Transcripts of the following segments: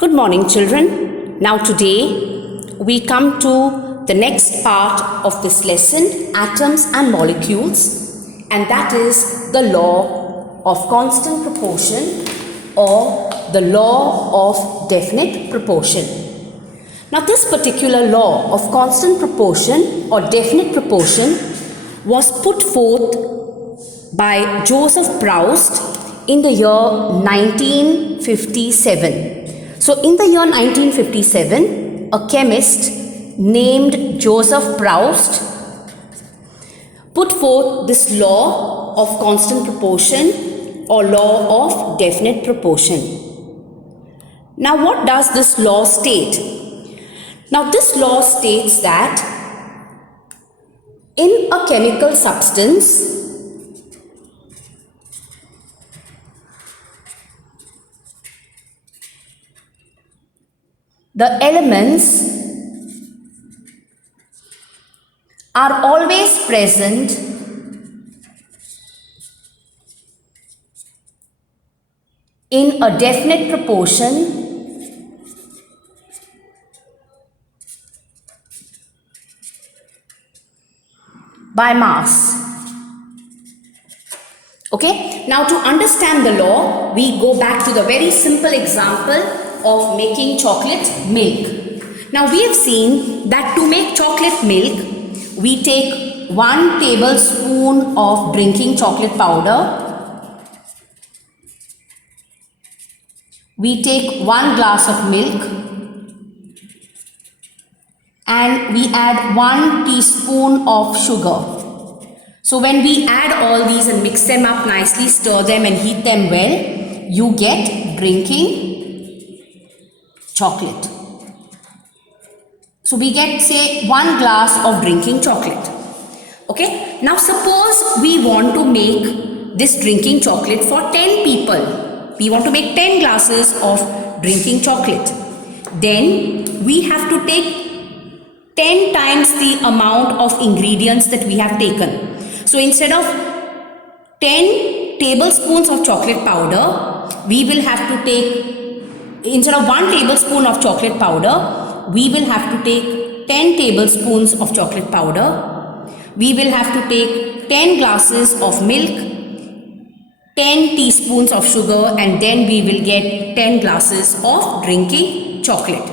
Good morning, children. Now today we come to the next part of this lesson, atoms and molecules, and that is the law of constant proportion or the law of definite proportion. Now this particular law of constant proportion or definite proportion was put forth by Joseph Proust in the year 1957. So in the year 1957, a chemist named Joseph Proust put forth this law of constant proportion or law of definite proportion. Now what does this law state? Now this law states that in a chemical substance, the elements are always present in a definite proportion by mass. Okay, now to understand the law, we go back to the very simple example of making chocolate milk. Now we have seen that to make chocolate milk, we take 1 tablespoon of drinking chocolate powder, we take 1 glass of milk, and we add 1 teaspoon of sugar. So when we add all these and mix them up nicely, stir them and heat them well, you get drinking chocolate. So we get, say, 1 glass of drinking chocolate. Okay. Now suppose we want to make this drinking chocolate for 10 people. We want to make 10 glasses of drinking chocolate. Then we have to take 10 times the amount of ingredients that we have taken. So instead of 10 tablespoons of chocolate powder, we will have to take, instead of 1 tablespoon of chocolate powder, we will have to take 10 tablespoons of chocolate powder. We will have to take 10 glasses of milk, 10 teaspoons of sugar, and then we will get 10 glasses of drinking chocolate.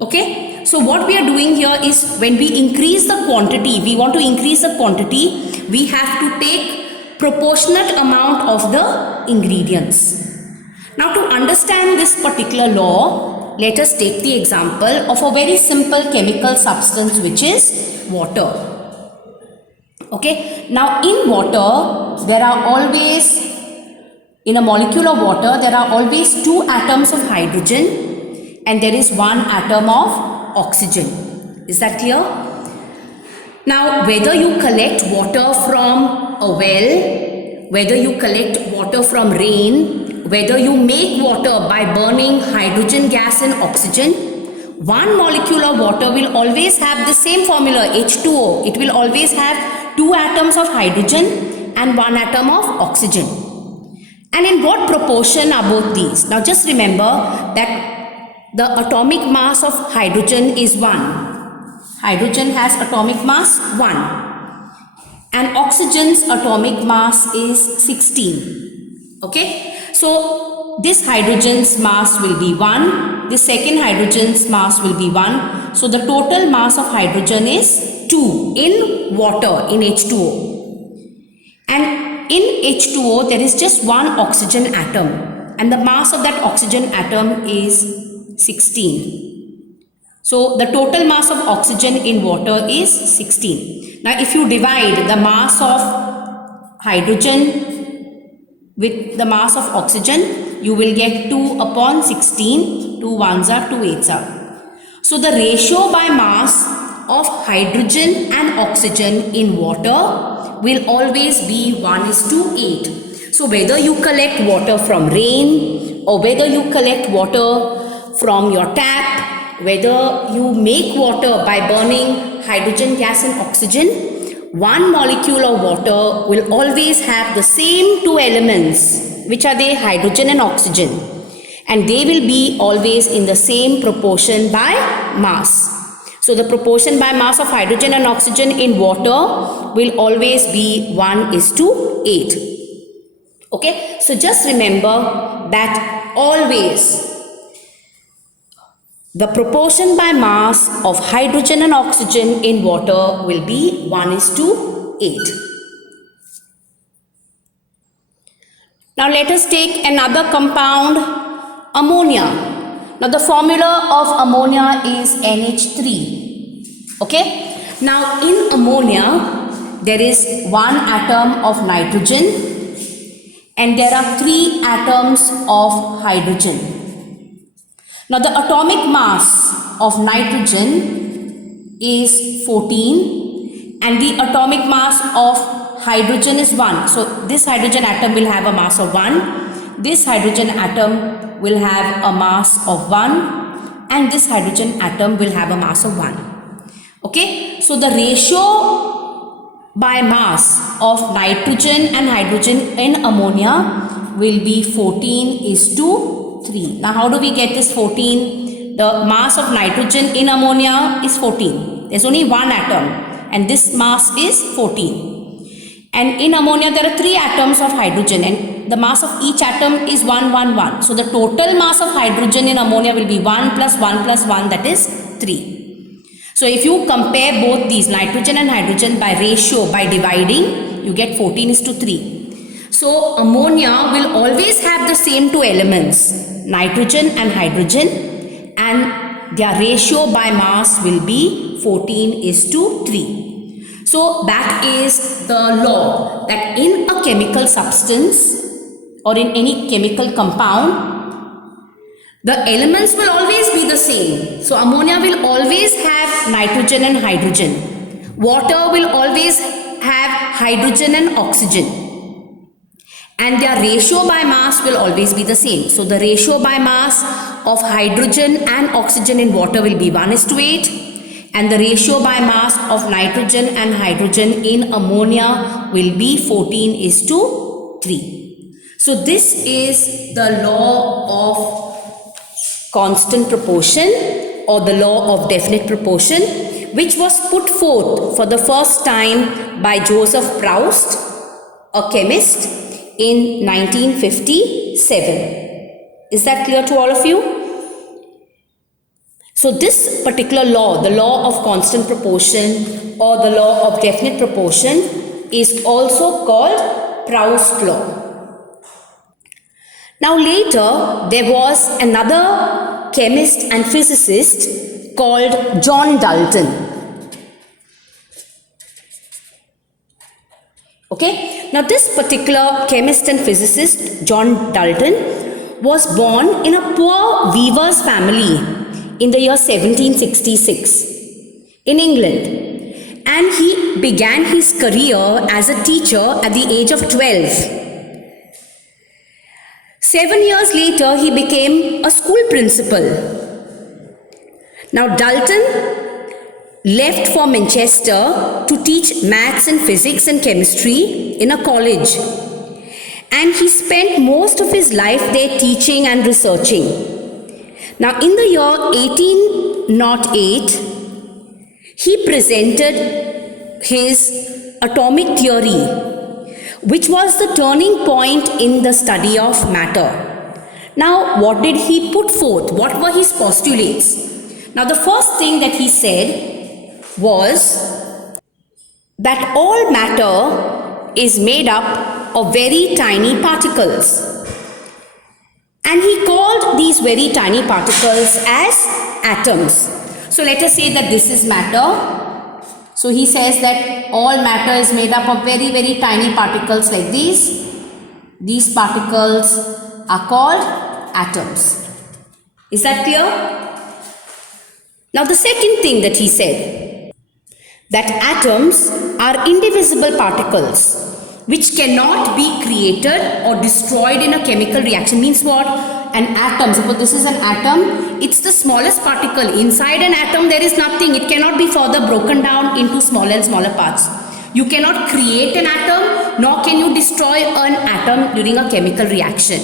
Okay. So what we are doing here is when we increase the quantity, we want to increase the quantity, we have to take proportionate amount of the ingredients. Now to understand this particular law, let us take the example of a very simple chemical substance which is water. Okay. Now in water, there are always, in a molecule of water, there are always 2 atoms of hydrogen and there is 1 atom of oxygen. Is that clear? Now whether you collect water from a well, whether you collect water from rain, whether you make water by burning hydrogen gas and oxygen, one molecule of water will always have the same formula, H2O. It will always have 2 atoms of hydrogen and 1 atom of oxygen. And in what proportion are both these? Now just remember that the atomic mass of hydrogen is 1. Hydrogen has atomic mass 1. And oxygen's atomic mass is 16. Okay. So this hydrogen's mass will be 1. The second hydrogen's mass will be 1. So the total mass of hydrogen is 2 in water, in H2O. And in H2O, there is just 1 oxygen atom. And the mass of that oxygen atom is 16. So the total mass of oxygen in water is 16. Now if you divide the mass of hydrogen with the mass of oxygen, you will get 2 upon 16. 2 1s are 2 8s are. So the ratio by mass of hydrogen and oxygen in water will always be 1:8. So whether you collect water from rain or whether you collect water from your tap, whether you make water by burning hydrogen gas and oxygen, one molecule of water will always have the same 2 elements, which are the hydrogen and oxygen. and they will be always in the same proportion by mass. So the proportion by mass of hydrogen and oxygen in water will always be 1:8. Okay, so just remember that always the proportion by mass of hydrogen and oxygen in water will be 1:8. Now let us take another compound, ammonia. Now the formula of ammonia is NH3. Okay. Now in ammonia there is one atom of nitrogen and there are 3 atoms of hydrogen. Now the atomic mass of nitrogen is 14 and the atomic mass of hydrogen is 1. So this hydrogen atom will have a mass of 1. This hydrogen atom will have a mass of 1 and this hydrogen atom will have a mass of 1. Okay, so the ratio by mass of nitrogen and hydrogen in ammonia will be 14:3. Now how do we get this 14? The mass of nitrogen in ammonia is 14. There's only one atom and this mass is 14. And in ammonia there are 3 atoms of hydrogen and the mass of each atom is 1, 1, 1. So the total mass of hydrogen in ammonia will be 1 plus 1 plus 1, that is 3. So if you compare both these nitrogen and hydrogen by ratio, by dividing, you get 14:3. So ammonia will always have the same 2 elements, nitrogen and hydrogen, and their ratio by mass will be 14:3. So that is the law that in a chemical substance or in any chemical compound, the elements will always be the same. So ammonia will always have nitrogen and hydrogen. Water will always have hydrogen and oxygen. And their ratio by mass will always be the same. So the ratio by mass of hydrogen and oxygen in water will be 1:8. And the ratio by mass of nitrogen and hydrogen in ammonia will be 14:3. So this is the law of constant proportion or the law of definite proportion, which was put forth for the first time by Joseph Proust, a chemist, in 1957. Is that clear to all of you? So this particular law, the law of constant proportion or the law of definite proportion, is also called Proust's law. Now later there was another chemist and physicist called John Dalton. Okay, now this particular chemist and physicist, John Dalton, was born in a poor weaver's family in the year 1766 in England, and he began his career as a teacher at the age of 12. 7 years later, he became a school principal. Now Dalton left for Manchester to teach maths and physics and chemistry in a college, and he spent most of his life there teaching and researching. Now in the year 1808, he presented his atomic theory, which was the turning point in the study of matter. Now what did he put forth? What were his postulates? Now the first thing that he said was that all matter is made up of very tiny particles. And he called these very tiny particles as atoms. So let us say that this is matter. So he says that all matter is made up of very, very tiny particles like these. These particles are called atoms. Is that clear? Now the second thing that he said, that atoms are indivisible particles which cannot be created or destroyed in a chemical reaction. Means what? An atom, suppose this is an atom, it's the smallest particle. Inside an atom there is nothing. It cannot be further broken down into smaller and smaller parts. You cannot create an atom, nor can you destroy an atom during a chemical reaction.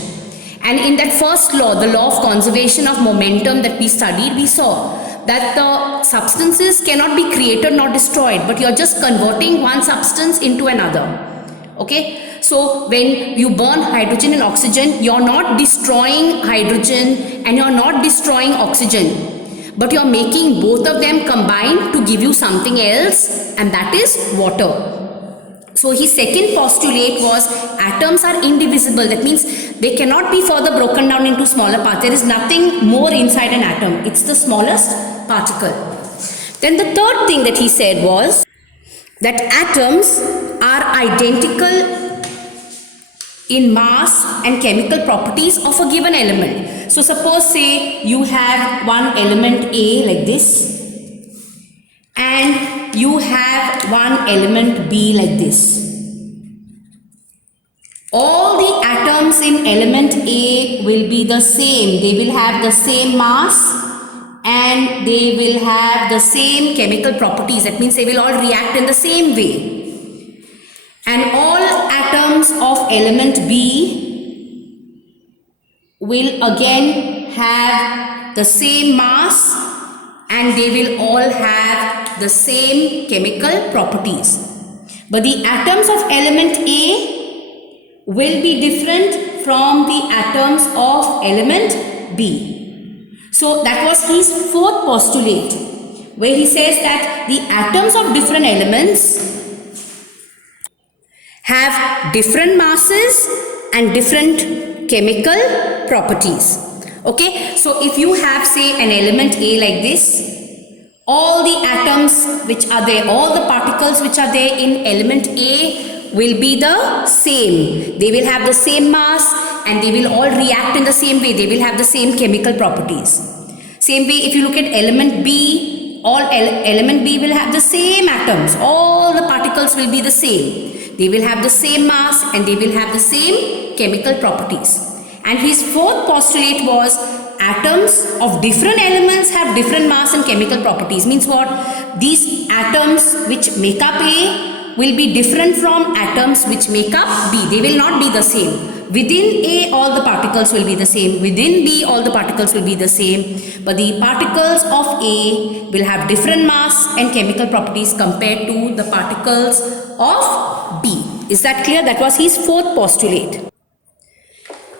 And in that first law, the law of conservation of momentum that we studied, we saw that the substances cannot be created nor destroyed, but you're just converting one substance into another. Okay, so when you burn hydrogen and oxygen, you're not destroying hydrogen and you're not destroying oxygen, but you're making both of them combine to give you something else, and that is water. So his second postulate was atoms are indivisible. That means they cannot be further broken down into smaller parts. There is nothing more inside an atom. It's the smallest particle. Then the third thing that he said was that atoms are identical in mass and chemical properties of a given element. So suppose say you have one element A like this, and you have one element B like this. All the atoms in element A will be the same. They will have the same mass and they will have the same chemical properties. That means they will all react in the same way. And all atoms of element B will again have the same mass and they will all have the same chemical properties. But the atoms of element A will be different from the atoms of element B. So that was his fourth postulate, where he says that the atoms of different elements have different masses and different chemical properties. Okay, so if you have say an element A like this, all the atoms which are there, all the particles which are there in element A will be the same. They will have the same mass and they will all react in the same way. They will have the same chemical properties. Same way if you look at element B, element B will have the same atoms. All the particles will be the same. They will have the same mass and they will have the same chemical properties. And his fourth postulate was atoms of different elements have different mass and chemical properties. Means what? These atoms which make up A will be different from atoms which make up B. They will not be the same. Within A, all the particles will be the same. Within B, all the particles will be the same. But the particles of A will have different mass and chemical properties compared to the particles of B. Is that clear? That was his fourth postulate.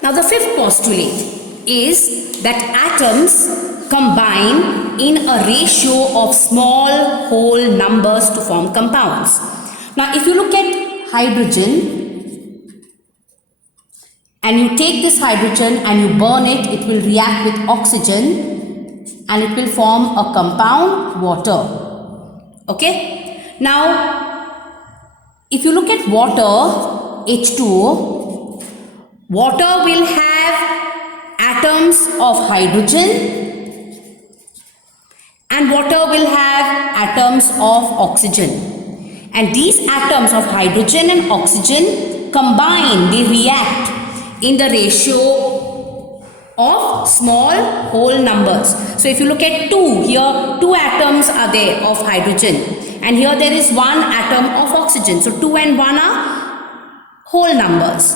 Now the fifth postulate is that atoms combine in a ratio of small whole numbers to form compounds. Now if you look at hydrogen and you take this hydrogen and you burn it, it will react with oxygen and it will form a compound water. Okay. Now if you look at water, H2O, water will have atoms of hydrogen and water will have atoms of oxygen. And these atoms of hydrogen and oxygen combine, they react in the ratio of small whole numbers. So if you look at 2, here 2 atoms are there of hydrogen and here there is 1 atom of oxygen. So 2 and 1 are whole numbers.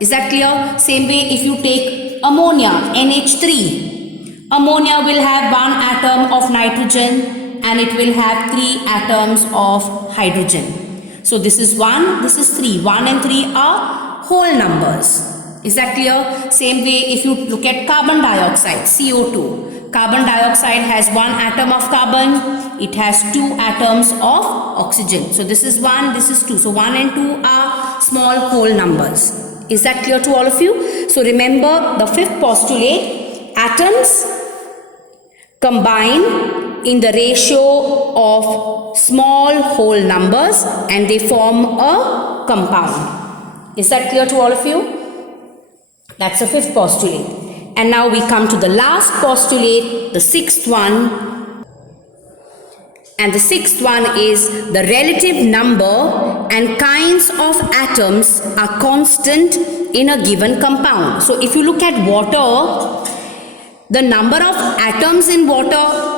Is that clear? Same way if you take ammonia, NH3. Ammonia will have 1 atom of nitrogen and it will have 3 atoms of hydrogen. So this is 1, this is 3. 1 and 3 are whole numbers. Is that clear? Same way if you look at carbon dioxide, CO2. Carbon dioxide has 1 atom of carbon, it has 2 atoms of oxygen. So this is 1, this is 2. So 1 and 2 are small whole numbers. Is that clear to all of you? So remember the fifth postulate, atoms combine in the ratio of small whole numbers and they form a compound. Is that clear to all of you? That's the fifth postulate. And now we come to the last postulate, the sixth one. And the sixth one is the relative number and kinds of atoms are constant in a given compound. So if you look at water, the number of atoms in water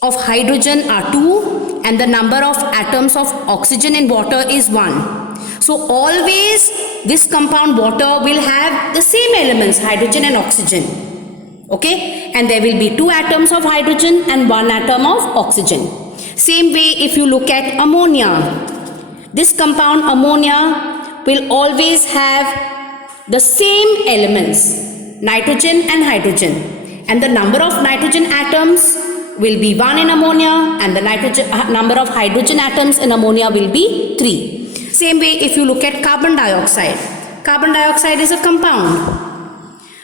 of hydrogen are 2 and the number of atoms of oxygen in water is 1. So always this compound water will have the same elements, hydrogen and oxygen. Okay, and there will be 2 atoms of hydrogen and 1 atom of oxygen. Same way, if you look at ammonia, this compound ammonia will always have the same elements, nitrogen and hydrogen, and the number of nitrogen atoms will be 1 in ammonia, and the number of hydrogen atoms in ammonia will be 3. Same way, if you look at carbon dioxide is a compound.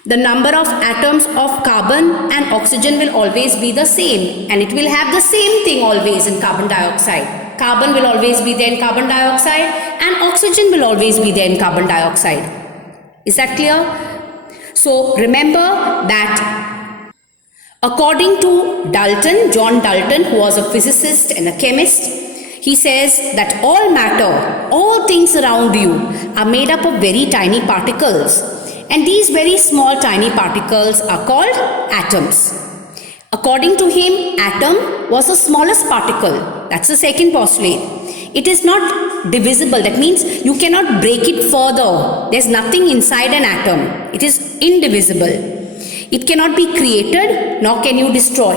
The number of atoms of carbon and oxygen will always be the same, and it will have the same thing always in carbon dioxide. Carbon will always be there in carbon dioxide, and oxygen will always be there in carbon dioxide. Is that clear? So remember that according to Dalton, John Dalton, who was a physicist and a chemist, he says that all matter, all things around you are made up of very tiny particles. And these very small tiny particles are called atoms. According to him, atom was the smallest particle. That's the second postulate. It is not divisible. That means you cannot break it further. There's nothing inside an atom. It is indivisible. It cannot be created, nor can you destroy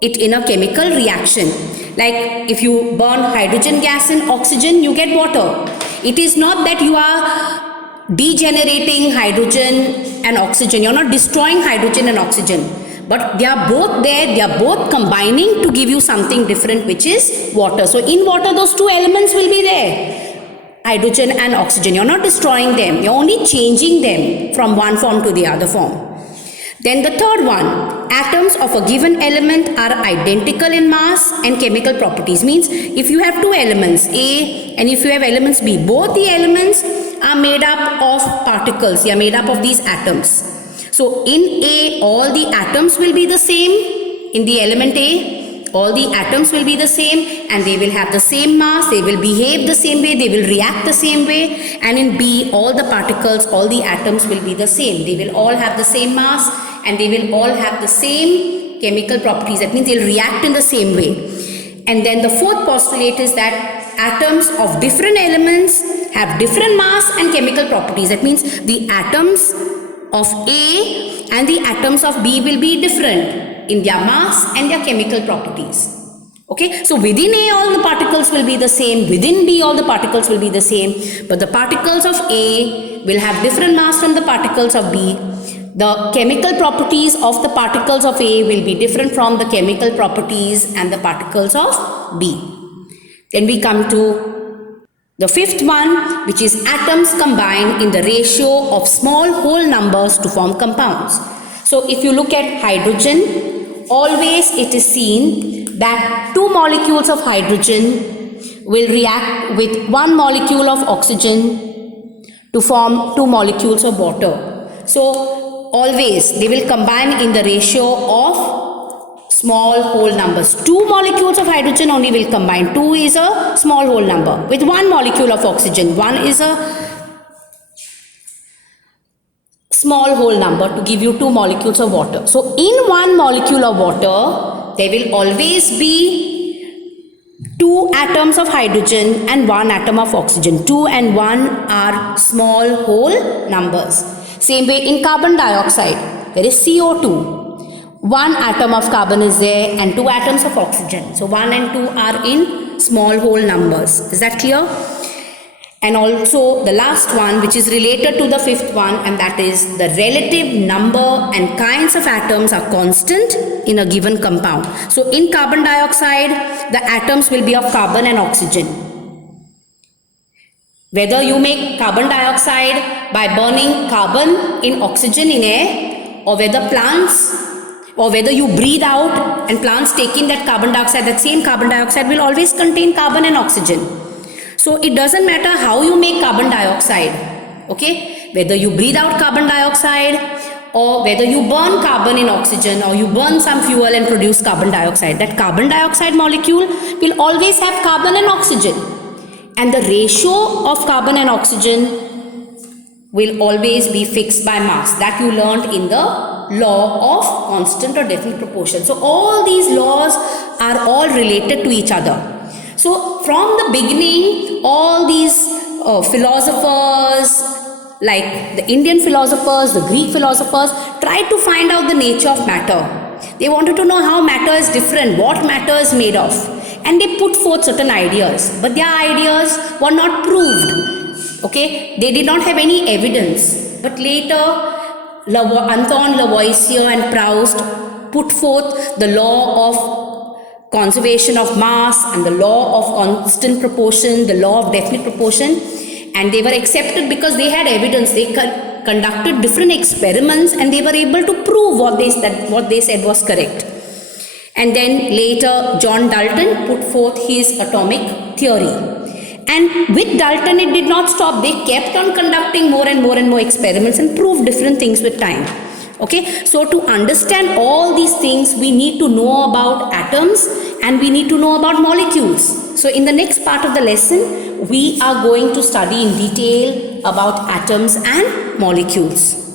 it in a chemical reaction. Like if you burn hydrogen gas and oxygen, you get water. It is not that you are degenerating hydrogen and oxygen. You're not destroying hydrogen and oxygen, but they are both there. They are both combining to give you something different, which is water. So in water, those 2 elements will be there, hydrogen and oxygen. You're not destroying them. You're only changing them from one form to the other form. Then the third one, atoms of a given element are identical in mass and chemical properties. Means if you have 2 elements A and if you have elements B, both the elements are made up of particles. They are made up of these atoms. So in A, all the atoms will be the same. In the element A, all the atoms will be the same, and they will have the same mass. They will behave the same way. They will react the same way. And in B, all the particles, all the atoms will be the same. They will all have the same mass, and they will all have the same chemical properties. That means they'll react in the same way. And then the fourth postulate is that atoms of different elements have different mass and chemical properties. That means the atoms of A and the atoms of B will be different in their mass and their chemical properties. Okay, so within A all the particles will be the same, within B all the particles will be the same, but the particles of A will have different mass from the particles of B. The chemical properties of the particles of A will be different from the chemical properties and the particles of B. Then we come to the fifth one, which is atoms combine in the ratio of small whole numbers to form compounds. So if you look at hydrogen, always it is seen that 2 molecules of hydrogen will react with 1 molecule of oxygen to form 2 molecules of water. So always they will combine in the ratio of small whole numbers. 2 molecules of hydrogen only will combine. 2 is a small whole number with 1 molecule of oxygen. 1 is a small whole number to give you 2 molecules of water. So in 1 molecule of water, there will always be 2 atoms of hydrogen and 1 atom of oxygen. 2 and 1 are small whole numbers. Same way in carbon dioxide, there is CO2. 1 atom of carbon is there and 2 atoms of oxygen. So 1 and 2 are in small whole numbers. Is that clear? And also the last one, which is related to the fifth one, and that is the relative number and kinds of atoms are constant in a given compound. So in carbon dioxide, the atoms will be of carbon and oxygen. Whether you make carbon dioxide by burning carbon in oxygen in air, or whether you breathe out and plants take in that carbon dioxide, that same carbon dioxide will always contain carbon and oxygen. So it doesn't matter how you make carbon dioxide, okay? Whether you breathe out carbon dioxide or whether you burn carbon in oxygen or you burn some fuel and produce carbon dioxide, that carbon dioxide molecule will always have carbon and oxygen. And the ratio of carbon and oxygen will always be fixed by mass. That you learned in the law of constant or definite proportion. So all these laws are all related to each other. So from the beginning, all these philosophers, like the Indian philosophers, the Greek philosophers, tried to find out the nature of matter. They wanted to know how matter is different, what matter is made of. And they put forth certain ideas, but their ideas were not proved. Okay, they did not have any evidence. But later, Anton Lavoisier and Proust put forth the law of conservation of mass and the law of constant proportion, the law of definite proportion, and they were accepted because they had evidence. They conducted different experiments and they were able to prove what they said was correct. And then later John Dalton put forth his atomic theory. And with Dalton it did not stop. They kept on conducting more and more experiments and proved different things with time. Okay, so to understand all these things we need to know about atoms and we need to know about molecules. So in the next part of the lesson we are going to study in detail about atoms and molecules.